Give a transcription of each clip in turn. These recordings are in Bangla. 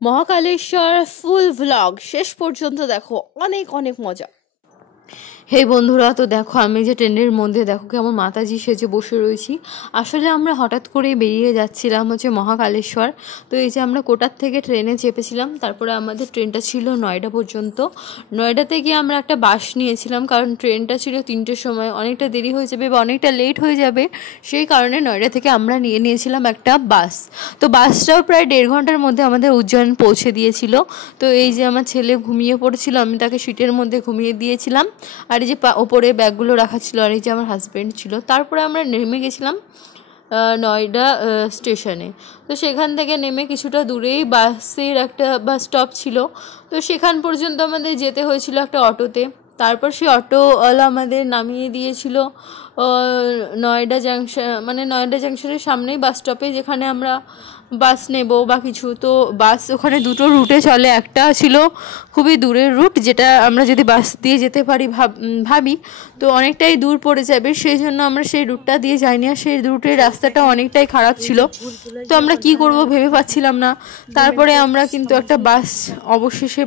মহাকালেশ্বর ফুল ভ্লগ শেষ পর্যন্ত দেখো, অনেক অনেক মজা। হে বন্ধুরা, তো দেখো আমি যে ট্রেনের মধ্যে দেখো কেমন মাতাজি সেজে বসে রয়েছি। আসলে আমরা হঠাৎ করেই বেরিয়ে যাচ্ছিলাম মহাকালেশ্বর। তো এই যে আমরা কোটার থেকে ট্রেনে চেপেছিলাম, তারপরে আমাদের ট্রেনটা ছিল নয়ডা পর্যন্ত। নয়ডাতে গিয়ে আমরা একটা বাস নিয়েছিলাম, কারণ ট্রেনটা ছিল 3টের সময়, অনেকটা দেরি হয়ে যাবে বা অনেকটা লেট হয়ে যাবে, সেই কারণে নয়ডা থেকে আমরা নিয়েছিলাম একটা বাস। তো বাসটাও প্রায় 1.5 ঘন্টার মধ্যে আমাদের উজ্জয়ন পৌঁছে দিয়েছিল। তো এই যে আমার ছেলে ঘুমিয়ে পড়েছিল, আমি তাকে সিটের মধ্যে ঘুমিয়ে দিয়েছিলাম, আর এই যে ওপরে ব্যাগগুলো রাখা ছিল, আর এই যে আমার হাজব্যান্ড ছিল। তারপরে আমরা নেমে গেছিলাম নয়ডা স্টেশনে। তো সেখান থেকে নেমে কিছুটা দূরেই বাসের একটা বাস স্টপ ছিল, তো সেখান পর্যন্ত আমাদের যেতে হয়েছিল একটা অটোতে। তারপর সেই অটোওয়ালা আমাদের নামিয়ে দিয়েছিল নয়ডা জাংশনের সামনেই বাস স্টপে, যেখানে আমরা বাস নেব বা কিছু। তো বাস ওখানে 2টো রুটে চলে, একটা ছিল খুবই দূরের রুট, যেটা আমরা যদি বাস দিয়ে যেতে পারি ভাবি তো অনেকটাই দূর পড়ে যাবে, সেই জন্য আমরা সেই রুটটা দিয়ে যাইনি। আর সেই রুটের রাস্তাটা অনেকটাই খারাপ ছিল, তো আমরা কি করব ভেবে পাচ্ছিলাম না। তারপরে আমরা কিন্তু একটা বাস অবশেষে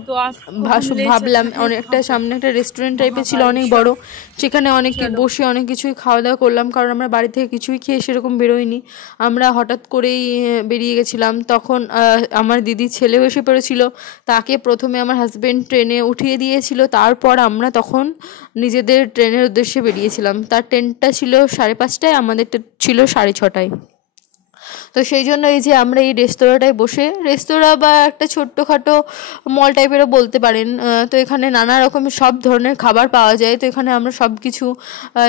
ভাবলাম, অনেকটা সামনে একটা রেস্টুরেন্ট টাইপের ছিল, অনেক বড়, সেখানে অনেক বসে অনেক কিছুই খাওয়া দাওয়া করলাম, কারণ আমরা বাড়ি থেকে কিছুই খেয়ে সেরকম বেরোইনি, আমরা হঠাৎ করেই বেরিয়ে গেছিলাম। তখন আমার দিদির ছেলেও এসে পড়েছিল, তাকে প্রথমে আমার হাজব্যান্ড ট্রেনে উঠিয়ে দিয়েছিল, তারপর আমরা তখন নিজেদের ট্রেনের উদ্দেশ্যে বেরিয়েছিলাম। তার ট্রেনটা ছিল 5:30টায়, আমাদেরটা ছিল 6:30টায়। তো সেই জন্য এই যে আমরা এই রেস্তোরাঁটায় বসে, রেস্তোরাঁ বা একটা ছোট্টখাটো মল টাইপেরও বলতে পারেন, তো এখানে নানা রকমের সব ধরনের খাবার পাওয়া যায়। তো এখানে আমরা সব কিছু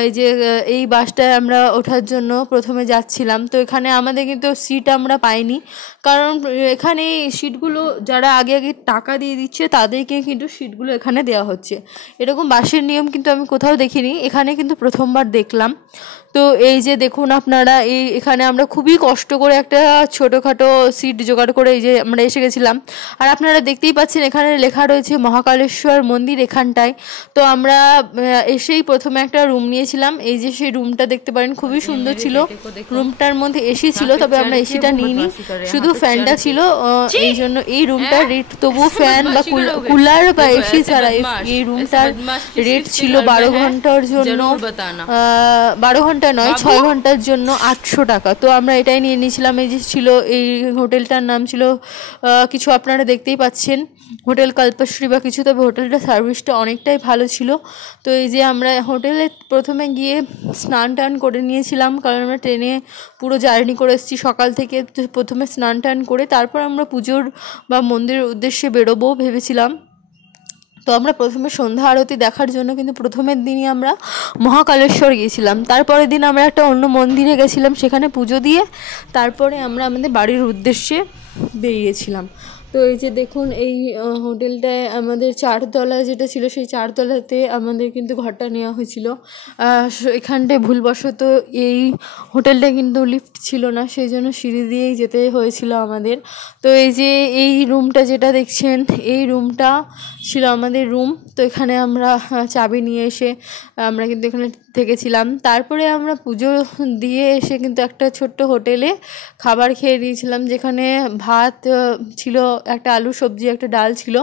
এই যে এই বাসটায় আমরা ওঠার জন্য প্রথমে যাচ্ছিলাম। তো এখানে আমাদের কিন্তু সিট আমরা পাইনি, কারণ এখানে এই সিটগুলো যারা আগে আগে টাকা দিয়ে দিচ্ছে তাদেরকে কিন্তু সিটগুলো এখানে দেওয়া হচ্ছে। এরকম বাসের নিয়ম কিন্তু আমি কোথাও দেখিনি, এখানে কিন্তু প্রথমবার দেখলাম। তো এই যে দেখুন আপনারা, এখানে আমরা খুবই কষ্ট করে একটা ছোটোখাটো সিট জোগাড় করে এই যে আমরা এসে গেছিলাম। আর আপনারা দেখতেই পাচ্ছেন এখানে লেখা রয়েছে মহাকালেশ্বর মন্দির এখানটায়। তো আমরা এসেই প্রথমে একটা রুম নিয়েছিলাম, এই যে সেই রুমটা দেখতে পারেন, খুবই সুন্দর ছিল। রুমটার মধ্যে এসি ছিল, তবে আমরা এসিটা নিইনি, শুধু ফ্যানটা ছিল, এই জন্য এই রুমটার রেট তবু ফ্যান বা কুলার বা এসি ছাড়া এই রুমটার রেট ছিল 12 ঘন্টার জন্য, 12 ঘন্টা নয় 6 ঘন্টার জন্য 800 টাকা। তো আমরা এটাই নিয়ে নিয়েছিলাম। এই যে ছিল, এই হোটেলটার নাম ছিল কিছু, আপনারা দেখতেই পাচ্ছেন, হোটেল কল্পশ্রী বা কিছু, তবে হোটেলটার সার্ভিসটা অনেকটাই ভালো ছিল। তো এই যে আমরা হোটেলে প্রথমে গিয়ে স্নান টান করে নিয়েছিলাম, কারণ আমরা ট্রেনে পুরো জার্নি করে এসেছি সকাল থেকে। তো প্রথমে স্নান টান করে তারপর আমরা পুজোর বা মন্দিরের উদ্দেশ্যে বেরোবো ভেবেছিলাম। তো আমরা প্রথমে সন্ধ্যা আরতি দেখার জন্য কিন্তু প্রথমের দিনই আমরা মহাকালেশ্বর গিয়েছিলাম, তারপরের দিন আমরা একটা অন্য মন্দিরে গেছিলাম, সেখানে পুজো দিয়ে তারপরে আমরা আমাদের বাড়ির উদ্দেশ্যে বেরিয়েছিলাম। তো এই যে দেখুন, এই হোটেলটায় আমাদের 4তলা যেটা ছিল, সেই 4তলাতে আমাদের কিন্তু ঘরটা নেওয়া হয়েছিল। এখানটায় ভুলবশত এই হোটেলটা কিন্তু লিফট ছিল না, সেই জন্য সিঁড়ি দিয়েই যেতে হয়েছিল আমাদের। তো এই যে এই রুমটা যেটা দেখছেন, এই রুমটা ছিল আমাদের রুম। তো এখানে আমরা চাবি নিয়ে এসে আমরা কিন্তু এখানে থেকেছিলাম। তারপরে আমরা পুজো দিয়ে এসে কিন্তু একটা ছোট্ট হোটেলে খাবার খেয়ে নিয়েছিলাম, যেখানে ভাত ছিল, একটা আলু সবজি, একটা ডাল ছিল,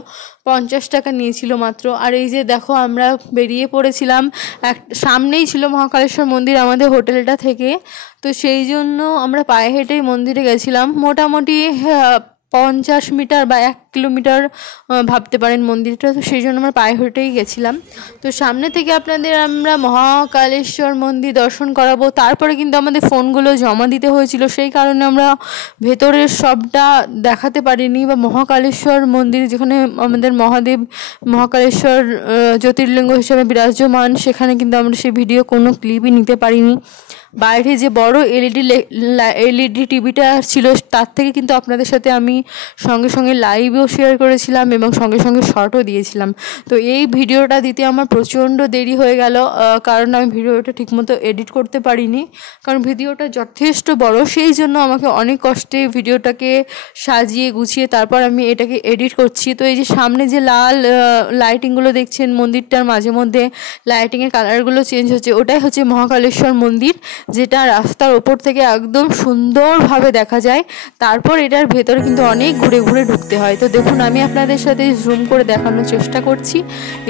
50 টাকা নিয়েছিল মাত্র। আর এই যে দেখো আমরা বেরিয়ে পড়েছিলাম, সামনেই ছিল মহাকালেশ্বর মন্দির আমাদের হোটেলটা থেকে। তো সেই জন্য আমরা পায়ে হেঁটেই মন্দিরে গেছিলাম, মোটামুটি 50 মিটার বা 1 কিলোমিটার ভাবতে পারেন মন্দিরটা। তো সেই জন্য আমরা পায়ে হেঁটেই গেছিলাম। তো সামনে থেকে আপনাদের আমরা মহাকালেশ্বর মন্দির দর্শন করাবো, তারপরে কিন্তু আমাদের ফোনগুলো জমা দিতে হয়েছিল, সেই কারণে আমরা ভেতরের সবটা দেখাতে পারিনি। বা মহাকালেশ্বর মন্দির, যেখানে আমাদের মহাদেব মহাকালেশ্বর জ্যোতির্লিঙ্গ হিসেবে বিরাজমান, সেখানে কিন্তু আমরা সেই ভিডিও কোনো ক্লিপই নিতে পারিনি। বাইরে যে বড় এলইডি টিভিটা ছিল, তার থেকে কিন্তু আপনাদের সাথে আমি সঙ্গে সঙ্গে লাইভও শেয়ার করেছিলাম এবং সঙ্গে সঙ্গে শর্টও দিয়েছিলাম। তো এই ভিডিওটা দিতে আমার প্রচণ্ড দেরি হয়ে গেল, কারণ আমি ভিডিওটা ঠিকমতো এডিট করতে পারিনি, কারণ ভিডিওটা যথেষ্ট বড়, সেই জন্য আমাকে অনেক কষ্টে ভিডিওটাকে সাজিয়ে গুছিয়ে তারপর আমি এটাকে এডিট করছি। তো এই যে সামনে যে লাল লাইটিংগুলো দেখছেন, মন্দিরটার মাঝে মধ্যে লাইটিংয়ের কালারগুলো চেঞ্জ হচ্ছে, ওটাই হচ্ছে মহাকালেশ্বর মন্দির, যেটা রাস্তার ওপর থেকে একদম সুন্দরভাবে দেখা যায়। তারপর এটার ভেতরে কিন্তু অনেক ঘুরে ঘুরে ঢুকতে হয়। তো দেখুন আমি আপনাদের সাথে জুম করে দেখানোর চেষ্টা করছি।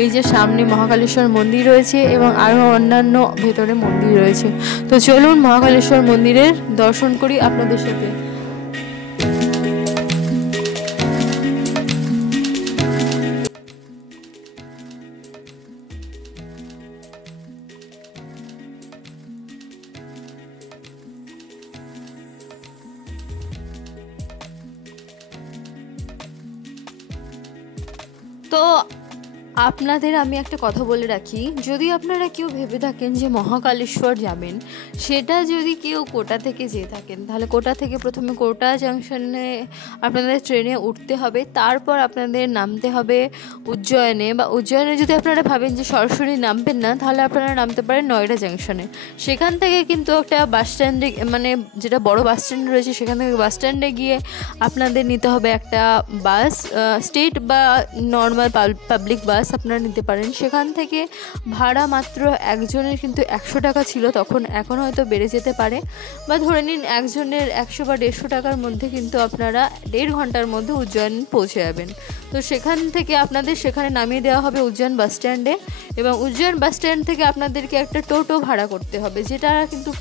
এই যে সামনে মহাকালেশ্বর মন্দির রয়েছে এবং আরও অন্যান্য ভেতরে মন্দির রয়েছে। তো চলুন মহাকালেশ্বর মন্দিরের দর্শন করি আপনাদের সাথে। তো আপনাদের আমি একটা কথা বলে রাখি, যদি আপনারা কেউ ভেবে থাকেন যে মহাকালেশ্বর যাবেন, সেটা যদি কেউ কোটা থেকে যেয়ে থাকেন, তাহলে কোটা থেকে প্রথমে কোটা জাংশনে আপনাদের ট্রেনে উঠতে হবে, তারপর আপনাদের নামতে হবে উজ্জয়নে, বা উজ্জয়নে যদি আপনারা ভাবেন যে সরাসরি নামবেন না, তাহলে আপনারা নামতে পারেন নয়ডা জাংশনে। সেখান থেকে কিন্তু একটা বাস স্ট্যান্ডে, মানে যেটা বড় বাস স্ট্যান্ড রয়েছে, সেখান থেকে বাস স্ট্যান্ডে গিয়ে আপনাদের নিতে হবে একটা বাস, স্টেট বা নর্মাল পাবলিক বাস আপনারা নিতে পারেন। সেখান থেকে ভাড়া মাত্র একজনের কিন্তু 100 টাকা ছিল তখন, এখন হয়তো বেড়ে যেতে পারে, বা ধরে নিন একজনের 100 বা 150 টাকার মধ্যে কিন্তু আপনারা 1.5 ঘন্টার মধ্যে উজ্জয়ন পৌঁছে যাবেন। তো সেখান থেকে আপনাদের সেখানে নামিয়ে দেওয়া হবে উজ্জয়ন বাস স্ট্যান্ডে, এবং উজ্জয়ন বাস স্ট্যান্ড থেকে আপনাদেরকে একটা টোটো ভাড়া করতে হবে, যেটা কিন্তু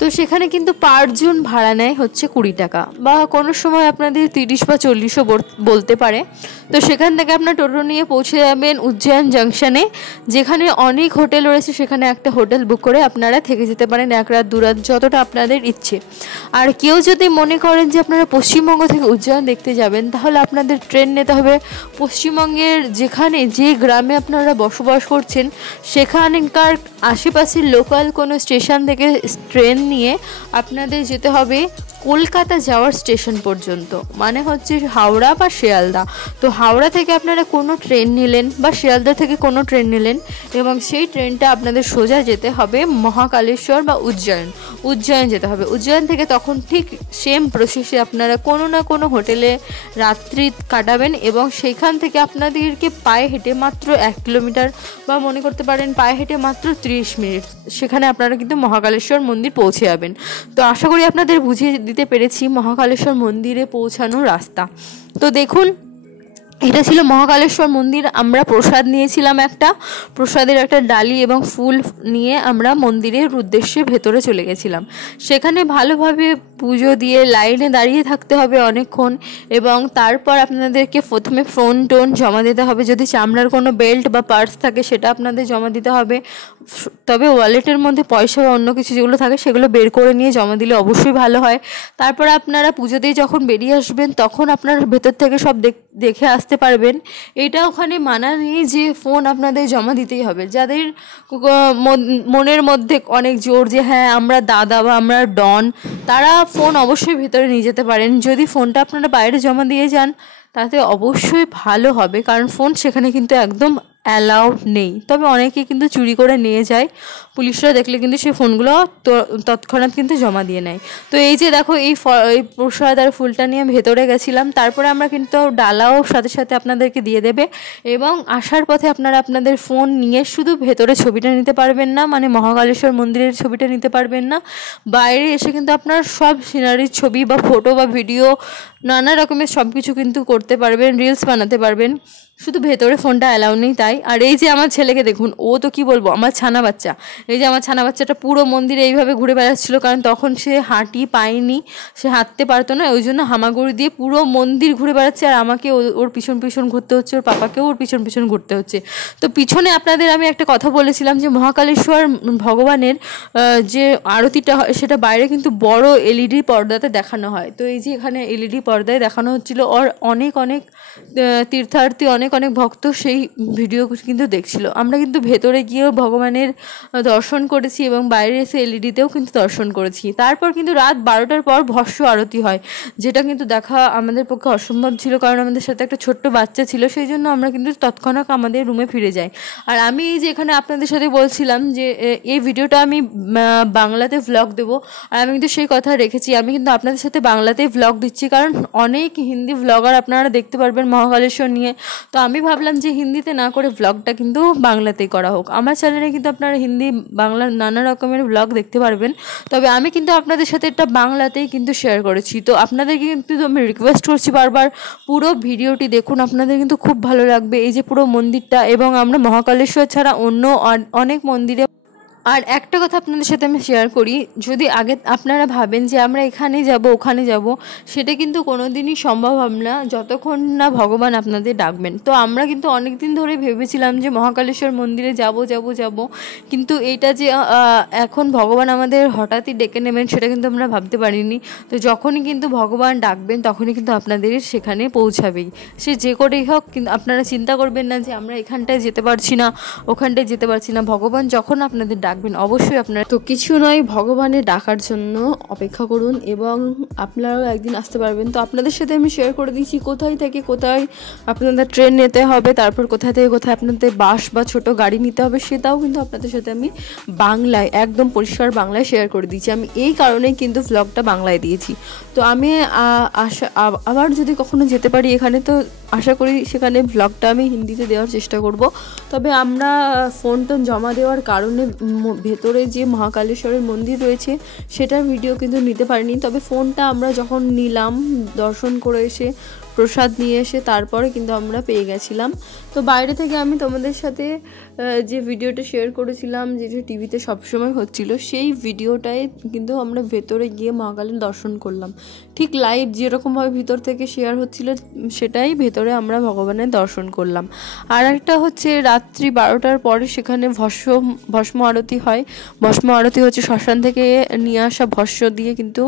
তো সেখানে কিন্তু পার জন ভাড়া নেয় হচ্ছে 20 টাকা, বা কোনো সময় আপনাদের 30 বা 40ও বলতে পারে। তো সেখান থেকে আপনার টোটো নিয়ে পৌঁছে যাবেন উজ্জয়ন জাংশনে, যেখানে অনেক হোটেল রয়েছে। সেখানে একটা হোটেল বুক করে আপনারা থেকে যেতে পারেন 1 রাত 2 রাত, যতটা আপনাদের ইচ্ছে। আর কেউ যদি মনে করেন যে আপনারা পশ্চিমবঙ্গ থেকে উজ্জয়ন দেখতে যাবেন, তাহলে আপনাদের ট্রেন নিতে হবে পশ্চিমবঙ্গের যেখানে যে গ্রামে আপনারা বসবাস করছেন, সেখানকার আশেপাশের লোকাল কোনো স্টেশন থেকে ট্রেন নিয়ে আপনাদের যেতে হবে কলকাতা যাওয়ার স্টেশন পর্যন্ত, মানে হচ্ছে হাওড়া বা শিয়ালদা। তো হাওড়া থেকে আপনারা কোনো ট্রেন নিলেন বা শিয়ালদা থেকে কোনো ট্রেন নিলেন, এবং সেই ট্রেনটা আপনাদের সোজা যেতে হবে মহাকালেশ্বর বা উজ্জয়ন যেতে হবে। উজ্জয়ন থেকে তখন ঠিক সেম প্রসেসে আপনারা কোনো না কোনো হোটেলে রাত্রি কাটাবেন, এবং সেইখান থেকে আপনাদেরকে পায়ে হেঁটে মাত্র 1 কিলোমিটার, বা মনে করতে পারেন পায়ে হেঁটে মাত্র 30 মিনিট, সেখানে আপনারা কিন্তু মহাকালেশ্বর মন্দির পৌঁছে যাবেন। তো আশা করি আপনাদের বুঝিয়ে দিতে পেরেছি মহাকালেশ্বর মন্দিরে পৌঁছানোর রাস্তা। তো দেখুন, এটা ছিল মহাকালেশ্বর মন্দির। আমরা প্রসাদ নিয়েছিলাম, প্রসাদের একটা ডালি এবং ফুল নিয়ে আমরা মন্দিরের উদ্দেশ্যে ভেতরে চলে গেছিলাম। সেখানে ভালোভাবে পুজো দিয়ে লাইনে দাঁড়িয়ে থাকতে হবে অনেকক্ষণ, এবং তারপর আপনাদেরকে প্রথমে ফোন টোন জমা দিতে হবে। যদি চামড়ার কোনো বেল্ট বা পার্স থাকে সেটা আপনাদের জমা দিতে হবে, তবে ওয়ালেটের মধ্যে পয়সা বা অন্য কিছু যেগুলো থাকে সেগুলো বের করে নিয়ে জমা দিলে অবশ্যই ভালো হয়। তারপর আপনারা পুজোতেই যখন বেরিয়ে আসবেন, তখন আপনার ভেতর থেকে সব দেখে আসতে পারবেন। এটা ওখানে মানা নেই যে ফোন আপনাদের জমা দিতেই হবে। যাদের মনের মধ্যে অনেক জোর যে হ্যাঁ আমরা দাদা বা আমরা ডন, তারা ফোন অবশ্যই ভেতরে নিয়ে যেতে পারেন। যদি ফোনটা আপনারা বাইরে জমা দিয়ে যান, তাতে অবশ্যই ভালো হবে, কারণ ফোন সেখানে কিন্তু একদম অ্যালাউড নেই। তবে অনেকে কিন্তু চুরি করে নিয়ে যায়, পুলিশরা দেখলে কিন্তু সেই ফোনগুলো তৎক্ষণাৎ কিন্তু জমা দিয়ে নেয়। তো এই যে দেখো, এই প্রসাদ আর ফুলটা নিয়ে ভেতরে গেছিলাম। তারপরে আমরা কিন্তু ডালাও সাথে সাথে আপনাদেরকে দিয়ে দেবে, এবং আসার পথে আপনারা আপনাদের ফোন নিয়ে শুধু ভেতরে ছবিটা নিতে পারবেন না, মানে মহাকালেশ্বর মন্দিরের ছবিটা নিতে পারবেন না। বাইরে এসে কিন্তু আপনার সব সিনারির ছবি বা ফটো বা ভিডিও নানা রকমের সব কিছু কিন্তু করতে পারবেন, রিলস বানাতে পারবেন। শুধু ভেতরে ফোনটা অ্যালাউ নেই তাই। আর এই যে আমার ছেলেকে দেখুন, ও তো কি বলবো, আমার ছানা বাচ্চা। এই যে আমার ছানা বাচ্চাটা পুরো মন্দিরে এইভাবে ঘুরে বেড়াচ্ছিল, কারণ তখন সে পায়নি, সে হাঁটতে পারতো না, ওই জন্য হামাগুড়ি দিয়ে পুরো মন্দির ঘুরে বেড়াচ্ছে। আর আমাকে ওর পিছন পিছন ঘুরতে হচ্ছে, ওর পাপাকেও ওর পিছন পিছন ঘুরতে হচ্ছে। তো পিছনে আপনাদের আমি একটা কথা বলেছিলাম যে মহাকালেশ্বর ভগবানের যে আরতিটা হয়, সেটা বাইরে কিন্তু বড় LED পর্দাতে দেখানো হয়। তো এই যে এখানে LED পর্দায় দেখানো হচ্ছিল, আর অনেক তীর্থার্থী, অনেক ভক্ত সেই ভিডিও কিন্তু দেখছিল। আমরা কিন্তু ভেতরে গিয়েও ভগবানের দর্শন করেছি, এবং বাইরে এসে LEDতেও কিন্তু দর্শন করেছি। তারপর কিন্তু রাত 12টার পর ভস্য আরতি হয়, যেটা কিন্তু দেখা আমাদের পক্ষে অসম্ভব ছিল, কারণ আমাদের সাথে একটা ছোট্ট বাচ্চা ছিল। সেই জন্য আমরা কিন্তু তৎক্ষণাৎ আমাদের রুমে ফিরে যাই। আর আমি এই যে এখানে আপনাদের সাথে বলছিলাম যে এই ভিডিওটা আমি বাংলাতে ভ্লগ দেবো, আর আমি কিন্তু সেই কথা রেখেছি। আমি কিন্তু আপনাদের সাথে বাংলাতেই ভ্লগ দিচ্ছি, কারণ অনেক হিন্দি ভ্লগার আপনারা দেখতে পারবেন মহাকালেশ্বর নিয়ে। তো আমি ভাবলাম যে হিন্দিতে না করে ব্লগটা কিন্তু বাংলাতেই করা হোক। আমার চ্যানেলে কিন্তু আপনারা হিন্দি বাংলা নানা রকমের ব্লগ দেখতে পারবেন, তবে আমি কিন্তু আপনাদের সাথে একটা বাংলাতেই কিন্তু শেয়ার করেছি। তো আপনাদেরকে কিন্তু আমি রিকোয়েস্ট করছি বারবার পুরো ভিডিওটি দেখুন, আপনাদের কিন্তু খুব ভালো লাগবে। এই যে পুরো মন্দিরটা, এবং আমরা মহাকালেশ্বর ছাড়া অন্য অনেক মন্দিরে। আর একটা কথা আপনাদের সাথে আমি শেয়ার করি, যদি আগে আপনারা ভাবেন যে আমরা এখানে যাব ওখানে যাব, সেটা কিন্তু কোনো দিনই সম্ভব হবে না যতক্ষণ না ভগবান আপনাদের ডাকবেন। তো আমরা কিন্তু অনেক দিন ধরে ভেবেছিলাম যে মহাকালেশ্বর মন্দিরে যাব যাব যাব, কিন্তু এইটা যে এখন ভগবান আমাদের হঠাৎই ডেকে নেবেন সেটা কিন্তু আমরা ভাবতে পারিনি। তো যখনই কিন্তু ভগবান ডাকবেন তখনই কিন্তু আপনাদের সেখানে পৌঁছাবেই, সে যে করেই হোক। কিন্তু আপনারা চিন্তা করবেন না যে আমরা এখানটায় যেতে পারছি না ওখানটায় যেতে পারছি না, ভগবান যখন আপনাদের ডাকবেন অবশ্যই আপনারা, তো কিছু নয়, ভগবানের ডাকার জন্য অপেক্ষা করুন এবং আপনারাও একদিন আসতে পারবেন। তো আপনাদের সাথে আমি শেয়ার করে দিচ্ছি কোথায় থেকে কোথায় আপনাদের ট্রেন নিতে হবে, তারপর কোথায় থেকে কোথায় আপনাদের বাস বা ছোট গাড়ি নিতে হবে, সেটাও কিন্তু আপনাদের সাথে আমি বাংলায় একদম পরিষ্কার বাংলায় শেয়ার করে দিচ্ছি। আমি এই কারণেই কিন্তু ভ্লগটা বাংলায় দিয়েছি। তো আমি আবার যদি কখনো যেতে পারি এখানে, তো আশা করি সেখানে ভ্লগটা আমি হিন্দিতে দেওয়ার চেষ্টা করব। তবে আমরা ফোন টোন জমা দেওয়ার কারণে ভেতরে যে মহাকালেশ্বরের মন্দির রয়েছে সেটার ভিডিও কিন্তু নিতে পারিনি। তবে ফোনটা আমরা যখন নিলাম দর্শন করে এসে প্রসাদ নিয়ে এসে তারপরে কিন্তু আমরা পেয়ে গেছিলাম। তো বাইরে থেকে আমি তোমাদের সাথে যে ভিডিওটা শেয়ার করেছিলাম, যেটা টিভিতে সবসময় হচ্ছিল, সেই ভিডিওটাই কিন্তু আমরা ভেতরে গিয়ে মহাকালের দর্শন করলাম। ঠিক লাইভ যেরকমভাবে ভিতর থেকে শেয়ার হচ্ছিল সেটাই ভেতরে আমরা ভগবানের দর্শন করলাম। আর একটা হচ্ছে রাত্রি 12টার পরে সেখানে ভস্ম আরতি হয়। ভস্ম আরতি হচ্ছে শ্মশান থেকে নিয়ে আসা ভস্ম দিয়ে কিন্তু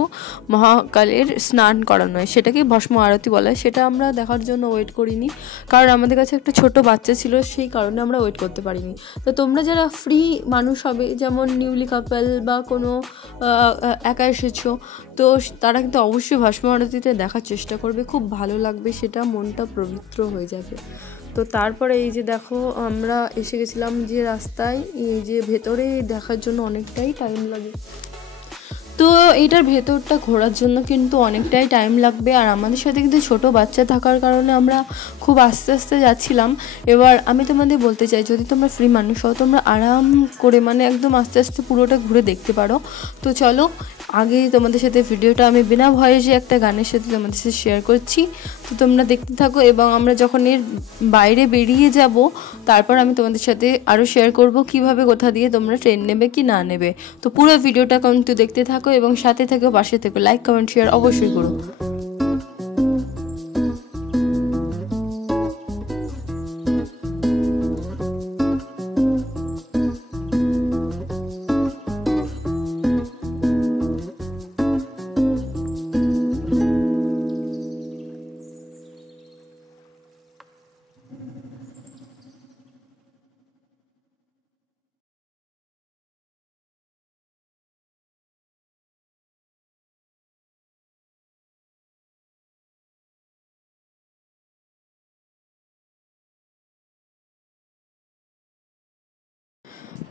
মহাকালের স্নান করানো হয়, সেটাকে ভস্ম আরতি বলা হয়। সেটা আমরা দেখার জন্য ওয়েট করিনি, কারণ আমাদের কাছে একটা ছোট বাচ্চা ছিল, সেই কারণে আমরা ওয়েট করতে পারিনি। তো তোমরা যারা ফ্রি মানুষ হবে, যেমন নিউলি কাপল বা কোনো একা এসেছো, তো তারা কিন্তু অবশ্যই ভস্ম আরতিতে দেখার চেষ্টা করবে, খুব ভালো লাগবে, সেটা মনটা পবিত্র হয়ে যাবে। তো তারপরে এই যে দেখো আমরা এসে গেছিলাম যে রাস্তায়, এই যে ভেতরে দেখার জন্য অনেকটাই টাইম লাগে। তো এইটার ভেতরটা ঘোরার জন্য কিন্তু অনেকটাই টাইম লাগবে, আর আমাদের সাথে কিন্তু ছোট বাচ্চা থাকার কারণে আমরা খুব আস্তে আস্তে যাচ্ছিলাম। এবার আমি তোমাদের বলতে চাই, যদি তোমরা ফ্রি মানুষ হও তোমরা আরাম করে মানে একদম আস্তে আস্তে পুরোটা ঘুরে দেখতে পারো। তো চলো আগে তোমাদের সাথে ভিডিওটা আমি বিনা ভয়েসে একটা গানের সাথে তোমাদের সাথে শেয়ার করছি, তো তোমরা দেখতে থাকো। এবং আমরা যখন এর বাইরে বেরিয়ে যাব তারপর আমি তোমাদের সাথে আরও শেয়ার করব কিভাবে কোথা দিয়ে তোমরা ট্রেন নেবে কি না নেবে। তো পুরো ভিডিওটা কিন্তু দেখতে থাকো এবং সাথে থেকো, পাশে থেকো, লাইক কমেন্ট শেয়ার অবশ্যই করো।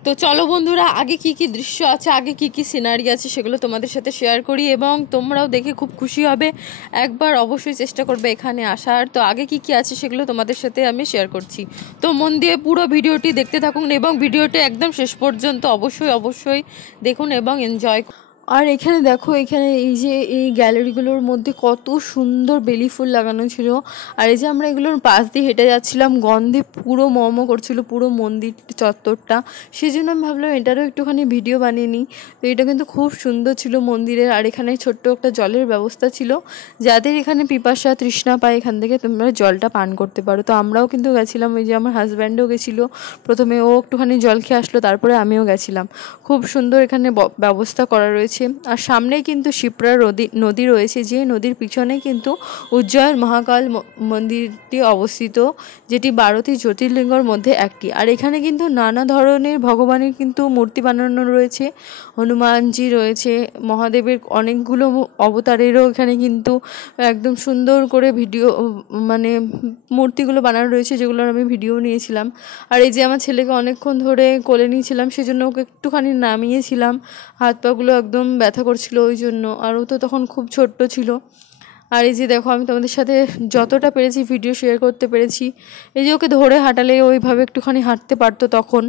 তো চলো বন্ধুরা, আগে কি কি দৃশ্য আছে, আগে কি কি সিনারি আছে সেগুলো তোমাদের সাথে শেয়ার করি, এবং তোমরাও দেখে খুব খুশি হবে, একবার অবশ্যই চেষ্টা করবে এখানে আসার। তো আগে কি কি আছে সেগুলো তোমাদের সাথে আমি শেয়ার করছি, তো মন দিয়ে পুরো ভিডিওটি দেখতে থাকুন এবং ভিডিওটি একদম শেষ পর্যন্ত অবশ্যই অবশ্যই দেখুন এবং এনজয়। আর এখানে দেখো, এখানে এই যে এই গ্যালারিগুলোর মধ্যে কত সুন্দর বেলি ফুল লাগানো ছিল, আর এই যে আমরা এগুলোর পাশ দিয়ে হেঁটে যাচ্ছিলাম, গন্ধে পুরো মম করছিল পুরো মন্দির চত্বরটা, সেই জন্য আমি ভাবলাম এটারও একটুখানি ভিডিও বানিয়ে নিই। তো এটা কিন্তু খুব সুন্দর ছিল মন্দিরের। আর এখানে ছোট্ট একটা জলের ব্যবস্থা ছিল, যাদের এখানে পিপাসা তৃষ্ণা পায় এখান থেকে তোমরা জলটা পান করতে পারো। তো আমরাও কিন্তু গেছিলাম, ওই যে আমার হাজব্যান্ডও গেছিলো, প্রথমে ও একটুখানি জল খেয়ে আসলো, তারপরে আমিও গেছিলাম। খুব সুন্দর এখানে ব্যবস্থা করা রয়েছে। আর সামনেই কিন্তু শিপ্রা নদী রয়েছে, যে নদীর পিছনেই কিন্তু উজ্জয়ন মহাকাল মন্দিরটি অবস্থিত, যেটি 12টি জ্যোতির্লিঙ্গর মধ্যে একটি। আর এখানে কিন্তু নানা ধরনের ভগবানের কিন্তু মূর্তি বানানো রয়েছে, হনুমানজি রয়েছে, মহাদেবের অনেকগুলো অবতারেরও এখানে কিন্তু একদম সুন্দর করে ভিডিও মানে মূর্তিগুলো বানানো রয়েছে, যেগুলোর আমি ভিডিও নিয়েছিলাম। আর এই যে আমার ছেলেকে অনেকক্ষণ ধরে কোলে নিয়েছিলাম, সেজন্য ওকে একটুখানি নামিয়েছিলাম, হাত পাগুলো একদম ব্যথা করছিল ওই জন্য, আর ও তো তখন খুব ছোট্ট ছিল। আর এই যে দেখো আমি তোমাদের সাথে যতটা পেরেছি ভিডিও শেয়ার করতে পেরেছি। এই যে ওকে ধরে হাঁটালে ওইভাবে একটুখানি হাঁটতে পারতো তখন,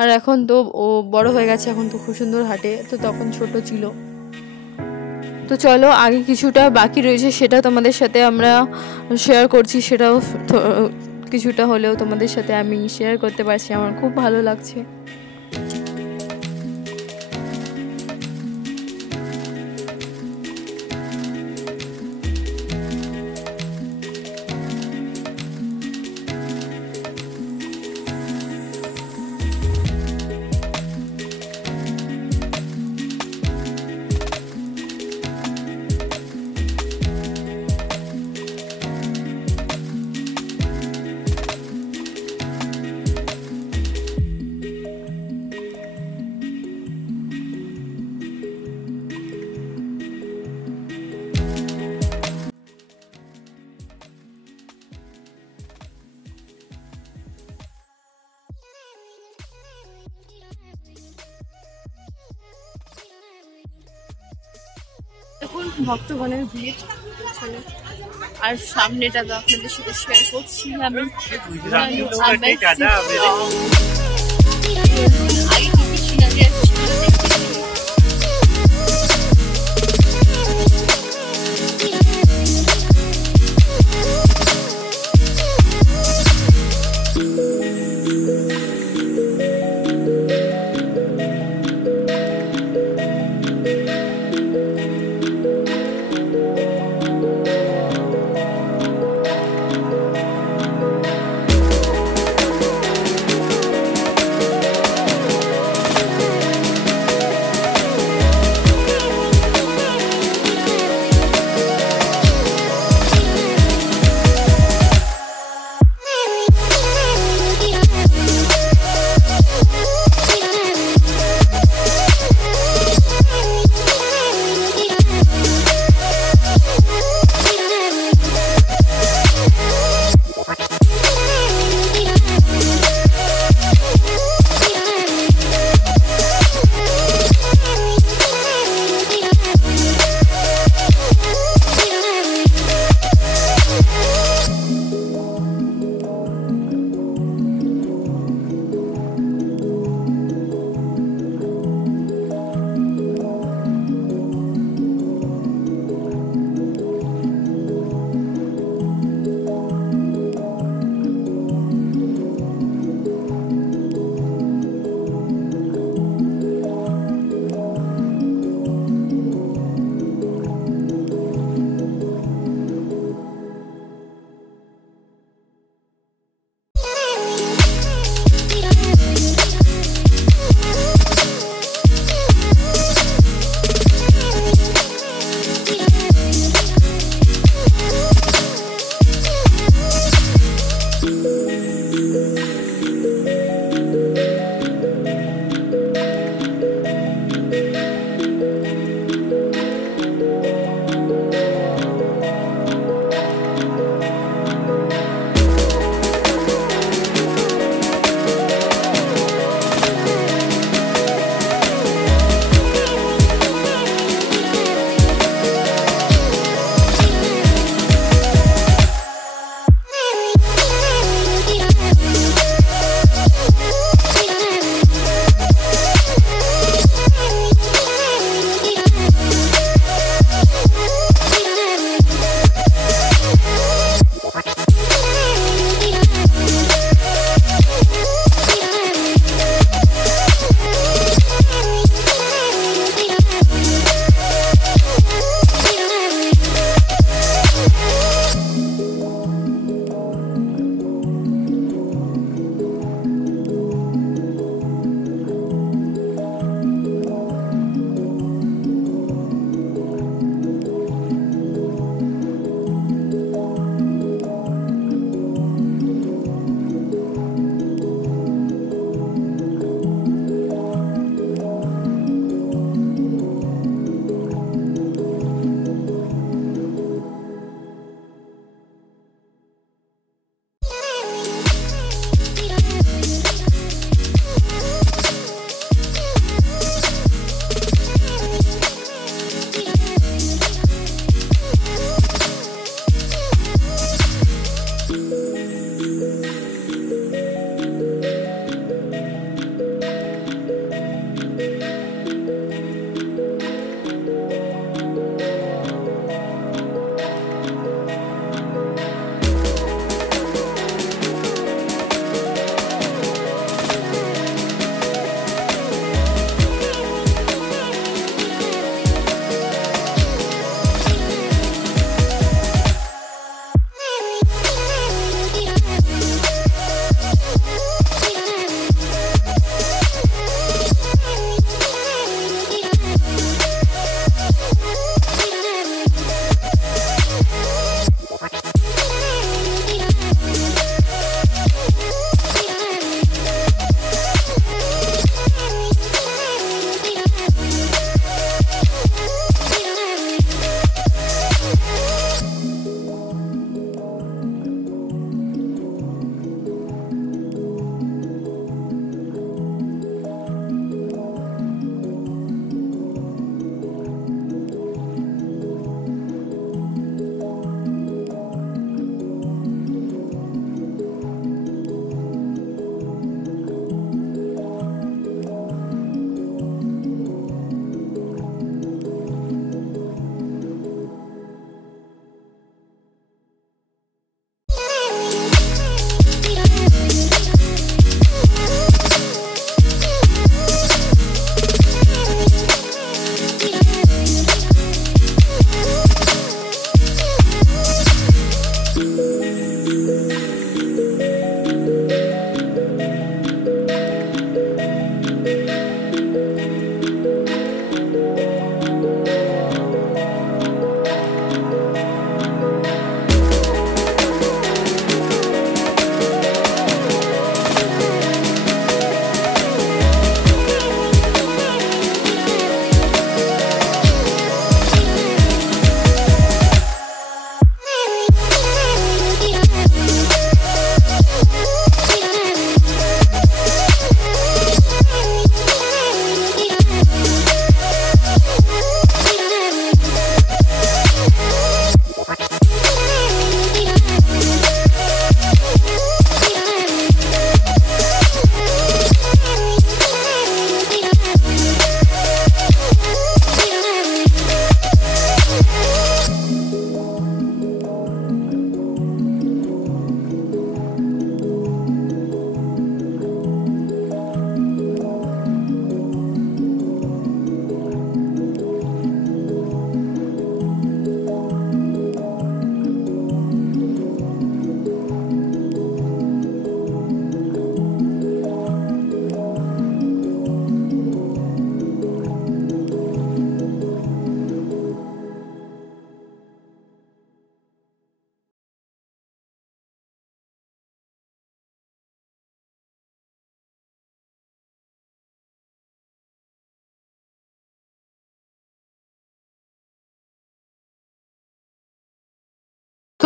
আর এখন তো ও বড় হয়ে গেছে, এখন তো খুব সুন্দর হাঁটে, তো তখন ছোট ছিল। তো চলো আগে কিছুটা বাকি রয়েছে সেটা তোমাদের সাথে আমরা শেয়ার করছি, সেটাও কিছুটা হলেও তোমাদের সাথে আমি শেয়ার করতে পারছি, আমার খুব ভালো লাগছে। এখন ভক্তগণের ভিড়, আর সামনেটা তো আপনাদের সাথে শেয়ার করছি আমি।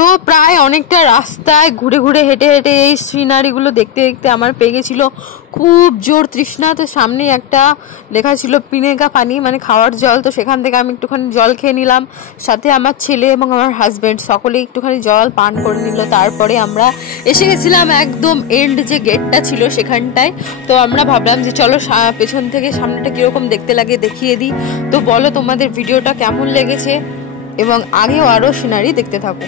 তো প্রায় অনেকটা রাস্তায় ঘুরে ঘুরে হেঁটে হেঁটে এই সিনারিগুলো দেখতে দেখতে আমার পেয়ে গেছিলো খুব জোর তৃষ্ণা। তো সামনে একটা লেখা ছিল পিনেকা পানি, মানে খাওয়ার জল। তো সেখান থেকে আমি একটুখানি জল খেয়ে নিলাম, সাথে আমার ছেলে এবং আমার হাজব্যান্ড সকলেই একটুখানি জল পান করে নিল। তারপরে আমরা এসে গেছিলাম একদম এন্ড যে গেটটা ছিল সেখানটায়। তো আমরা ভাবলাম যে চলো পেছন থেকে সামনেটা কীরকম দেখতে লাগে দেখিয়ে দিই। তো বলো তোমাদের ভিডিওটা কেমন লেগেছে এবং আগেও আরও সিনারি দেখতে থাকো।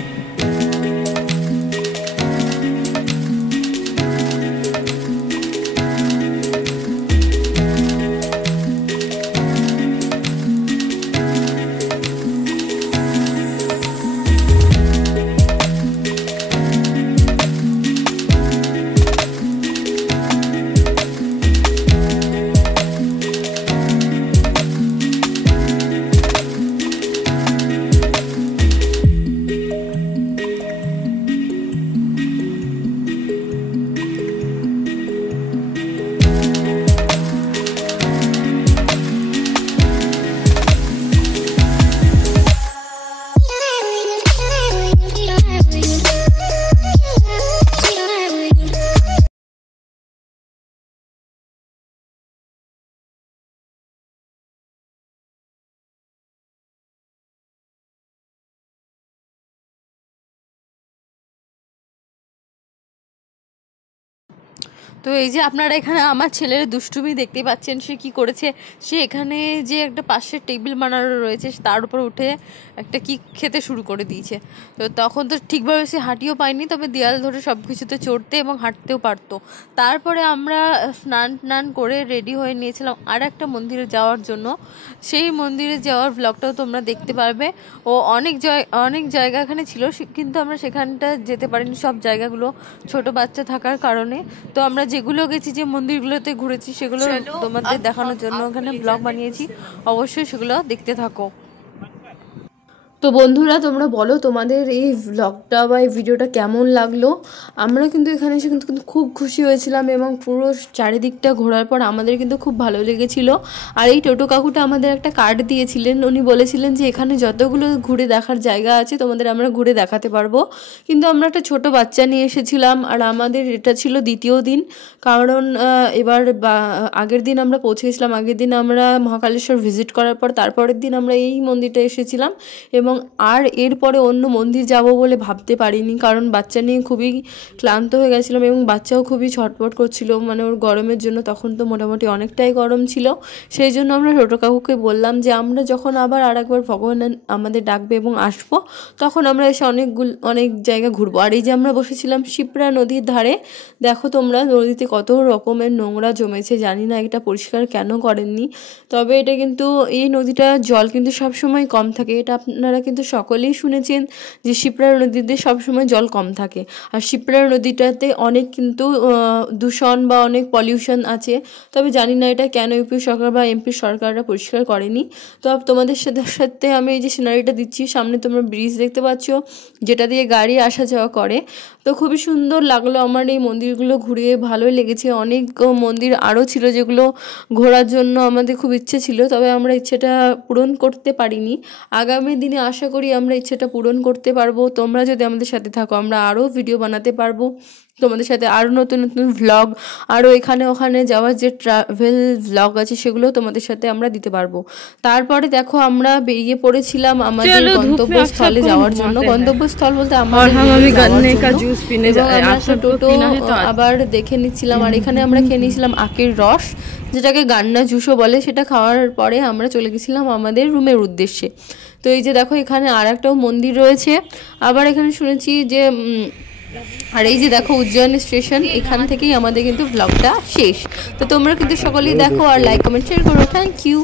তো এই যে আপনারা এখানে আমার ছেলের দুষ্টুমি দেখতে পাচ্ছেন, সে কি করেছে, সে এখানে যে একটা পাশের টেবিল বানানো রয়েছে তার উপর উঠে একটা কি খেতে শুরু করে দিয়েছে। তো তখন তো ঠিকভাবে সে হাঁটিও পায়নি, তবে দেয়াল ধরে সব কিছুতে চড়তে এবং হাঁটতেও পারতো। তারপরে আমরা স্নান করে রেডি হয়ে নিয়েছিলাম আর একটা মন্দিরে যাওয়ার জন্য। সেই মন্দিরে যাওয়ার ব্লগটাও তোমরা দেখতে পারবে। ও অনেক জায়গা এখানে ছিল, কিন্তু আমরা সেখানটা যেতে পারিনি, সব জায়গাগুলো ছোট বাচ্চা থাকার কারণে। তো আমরা যেগুলো গেছি, যে মন্দিরগুলোতে ঘুরেছি, সেগুলো তোমাদের দেখানোর জন্য ওখানে ব্লগ বানিয়েছি, অবশ্যই সেগুলো দেখতে থাকো। তো বন্ধুরা তোমরা বলো তোমাদের এই ব্লগটা বা এই ভিডিওটা কেমন লাগলো। আমরা কিন্তু এখানে এসে কিন্তু খুব খুশি হয়েছিলাম এবং পুরো চারিদিকটা ঘোরার পর আমাদের কিন্তু খুব ভালো লেগেছিল। আর এই টোটো কাকুটা আমাদের একটা কার্ড দিয়েছিলেন, উনি বলেছিলেন যে এখানে যতগুলো ঘুরে দেখার জায়গা আছে তোমাদের আমরা ঘুরে দেখাতে পারবো। কিন্তু আমরা একটা ছোট বাচ্চা নিয়ে এসেছিলাম, আর আমাদের এটা ছিল দ্বিতীয় দিন, কারণ এবার আগের দিন আমরা পৌঁছে গেছিলাম, আগের দিন আমরা মহাকালেশ্বর ভিজিট করার পর তারপরের দিন আমরা এই মন্দিরটা এসেছিলাম এবং আর এরপরে অন্য মন্দির যাব বলে ভাবতে পারিনি, কারণ বাচ্চা নিয়ে খুবই ক্লান্ত হয়ে গেছিলাম এবং বাচ্চাও খুবই ছটফট করছিল, মানে ওর গরমের জন্য। তখন তো মোটামুটি অনেকটাই গরম ছিল, সেই জন্য আমরা টোটো কাকুকে বললাম যে আমরা যখন আবার আর একবার ভগবান আমাদের ডাকবে এবং আসবো, তখন আমরা এসে অনেক জায়গা ঘুরবো। আর এই যে আমরা বসেছিলাম শিপ্রা নদীর ধারে, দেখো তোমরা নদীতে কত রকমের নোংরা জমেছে, জানি না এটা পরিষ্কার কেন করেননি। তবে এটা কিন্তু এই নদীটার জল কিন্তু সবসময় কম থাকে, এটা আপনারা কিন্তু সকলেই শুনেছেন যে শিপ্রা নদীতে সবসময় জল কম থাকে। আর শিপ্রা নদীটাতে অনেক কিন্তু দূষণ বা অনেক পলিউশন আছে, তবে জানি না এটা কেন ইউপি সরকার বা এমপি সরকাররা পরিষ্কার করেনি। তো তোমাদের সাথে আমি এই যে সিনারিটা দিচ্ছি, সামনে তোমরা ব্রিজ দেখতে পাচ্ছ যেটা দিয়ে গাড়ি আসা যাওয়া করে। তো খুবই সুন্দর লাগলো আমার এই মন্দিরগুলো ঘুরে, ভালোই লেগেছে। অনেক মন্দির আরও ছিল যেগুলো ঘোরার জন্য আমাদের খুব ইচ্ছে ছিল, তবে আমরা ইচ্ছেটা পূরণ করতে পারিনি। আগামী দিনে আশা করি আমরা ইচ্ছেটা পূরণ করতে পারবো। তোমরা যদি আমাদের সাথে থাকো আমরা আরও ভিডিও বানাতে পারবো, তোমাদের সাথে আরও নতুন নতুন ভ্লগ, আরও এখানে ওখানে যাওয়ার যে ট্রাভেল ভ্লগ আছে সেগুলো তোমাদের সাথে আমরা দিতে পারবো। তারপরে দেখো আমরা বেরিয়ে পড়েছিলাম আমাদের গন্তব্যস্থলে যাওয়ার জন্য। গন্তব্যস্থল বলতে আমরা টোটো আবার দেখে নিচ্ছিলাম, আর এখানে আমরা খেয়ে নিয়েছিলাম আখের রস, যেটাকে গান্না জুসও বলে। সেটা খাওয়ার পরে আমরা চলে গেছিলাম আমাদের রুমের উদ্দেশ্যে। তো এই যে দেখো এখানে আর একটাও মন্দির রয়েছে, আবার এখানে শুনেছি যে আর এই যে দেখো উজ্জয়িনী স্টেশন, এখান থেকেই আমাদের কিন্তু ব্লগটা শেষ। তো তোমরা কিন্তু সকলেই দেখো আর লাইক কমেন্ট শেয়ার করো। Thank you.